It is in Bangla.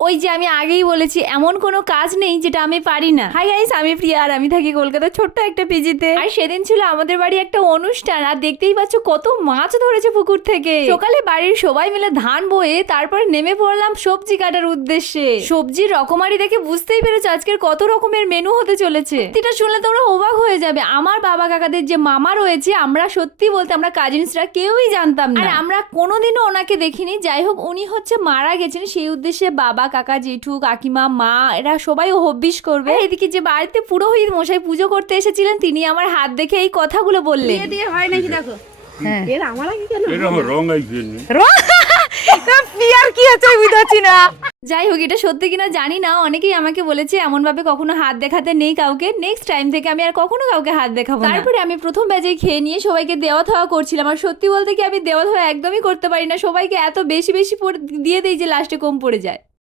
ওই যে আমি আগেই বলেছি এমন কোনো কাজ নেই যেটা আমি পারি না। হাই গাইস, আমি প্রিয়া আর আমি থাকি কলকাতার ছোট্ট একটা পিজিতে। আর সেদিন ছিল আমাদের বাড়ি একটা অনুষ্ঠান, আর দেখতেই পাচ্ছ কত মাছ ধরেছে পুকুর থেকে। সকালে বাড়ির সবাই মিলে ধান বয়ে তারপর নেমে পড়লাম সবজি কাটার উদ্দেশ্যে। সবজির রকমারি দেখে বুঝতেই পেরেছো আজকের কত রকমের মেনু হতে চলেছে। এটা শুনলে তোমরা অবাক হয়ে যাবে। আমার বাবা কাকাদের যে মামা রয়েছে, আমরা সত্যি বলতে আমরা কাজিনসরা কেউই জানতাম না, আর আমরা কোনোদিনও ওনাকে দেখিনি। যাই হোক, উনি হচ্ছে মারা গেছেন, সেই উদ্দেশ্যে বাবা কাকা জেঠু কাকিমা মা এরা সবাই হব্বিশ করবে। এদিকে যে বাড়িতে পুরোহিত মশাই পুজো করতে এসেছিলেন, তিনি আমার হাত দেখে এই কথাগুলো বললেন। দিয়ে হয় নাকি দেখো। হ্যাঁ এর আমার কি কেন এরকম রং আইছে পিয়ার কি আছে বুঝাচ্ছি না। যাই হোক, এটা সত্যি কিনা জানি না, অনেকেই আমাকে বলেছে এমন ভাবে কখনো হাত দেখাতে নেই কাউকে। নেক্সট টাইম থেকে আমি আর কখনো কাউকে হাত দেখাবো না। তারপরে আমি প্রথম ব্যাচে খেয়ে নিয়ে সবাইকে দেওয়া থাওয়া করছিলাম, আর সত্যি বলতে কি আমি দেওয়া থাওয়া একদমই করতে পারি না। সবাইকে এত বেশি বেশি দিয়ে দিই যে লাস্টে কম পড়ে যায়।